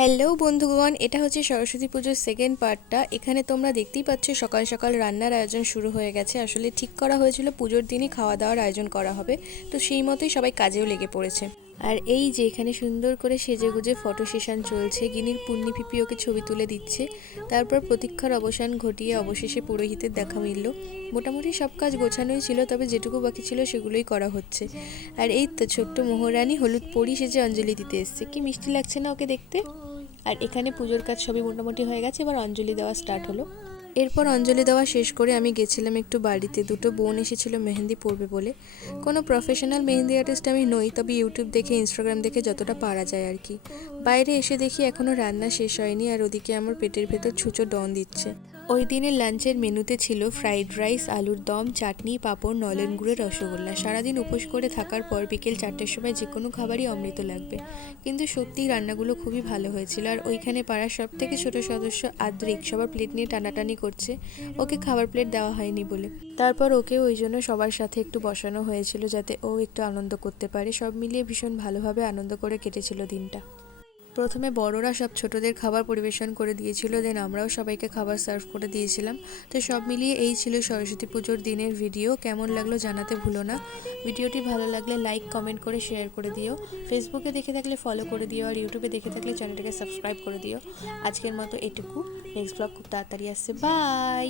Hello বন্ধুগণ, এটা হচ্ছে সরস্বতী পুজোর সেকেন্ড পার্টটা। এখানে তোমরা দেখতেই পাচ্ছ সকাল সকাল রান্নার আয়োজন শুরু হয়ে গেছে। আসলে ঠিক করা হয়েছিল পুজোর দিনই খাওয়া দাওয়ার আয়োজন করা হবে, তো সেই মতোই সবাই কাজেও লেগে পড়েছে। আর এই যে এখানে সুন্দর করে সেজেগুজে ফটো সেশন চলছে, গিনির পুন্নি পিপি ওকে ছবি তুলে দিচ্ছে। তারপর প্রতীক্ষার অবসান ঘটিয়ে অবশেষে পুরোহিতের দেখা মিলল। মোটামুটি সব কাজ গোছানোই ছিল, তবে যেটুকু বাকি ছিল সেগুলোই করা হচ্ছে। আর এই তো ছোট্ট মোহরানি হলুদ পরি সেজে অঞ্জলি দিতে এসছে, কি মিষ্টি লাগছে না ওকে দেখতে। আর এখানে পুজোর কাজ সবই মোটামুটি হয়ে গেছে, এবার অঞ্জলি দেওয়া স্টার্ট হলো। এরপর অঞ্জলি দেওয়া শেষ করে আমি গেছিলাম একটু বাড়িতে, দুটো বোন এসেছিল মেহেন্দি পরবে বলে। কোনো প্রফেশনাল মেহেন্দি আর্টিস্ট আমি নই, তবে ইউটিউব দেখে ইনস্টাগ্রাম দেখে যতটা পারা যায় আর কি। বাইরে এসে দেখি এখনও রান্না শেষ হয়নি, আর ওদিকে আমার পেটের ভেতর ছুঁচো ডন দিচ্ছে। ওই দিনের লাঞ্চের মেনুতে ছিল ফ্রাইড রাইস, আলুর দম, চাটনি, পাঁপড়, নলেন গুড়ের রসগোল্লা। সারাদিন উপোস করে থাকার পর বিকেল 4টের সময় যে কোনো খাবারই অমৃত লাগবে। কিন্তু সত্যিই রান্নাগুলো খুবই ভালো হয়েছিল। আর ওইখানে পাড়ার সব থেকে ছোট সদস্য আদ্রিক সবার প্লেট নিয়ে টানাটানি করছে, ওকে খাবার প্লেট দেওয়া হয়নি বলে। তারপর ওকে ওই জন্য সবার সাথে একটু বসানো হয়েছিল, যাতে ও একটু আনন্দ করতে পারে। সব মিলিয়ে ভীষণ ভালোভাবে আনন্দ করে কেটেছিল দিনটা। প্রথমে বড়রা সব ছোটদের খাবার পরিবেশন করে দিয়েছিল, দেন আমরাও সবাইকে খাবার সার্ভ করে দিয়েছিলাম। তো সব মিলিয়ে এই ছিল সরস্বতী পুজোর দিনের ভিডিও। কেমন লাগলো জানাতে ভুলো না। ভিডিওটি ভালো লাগলে লাইক কমেন্ট করে শেয়ার করে দিও। ফেসবুকে দেখে থাকলে ফলো করে দিও, আর ইউটিউবে দেখে থাকলে চ্যানেলটাকে সাবস্ক্রাইব করে দিও। আজকের মতো এটুকু। নেক্সট ব্লগ খুব তাড়াতাড়ি আসছে। বাই।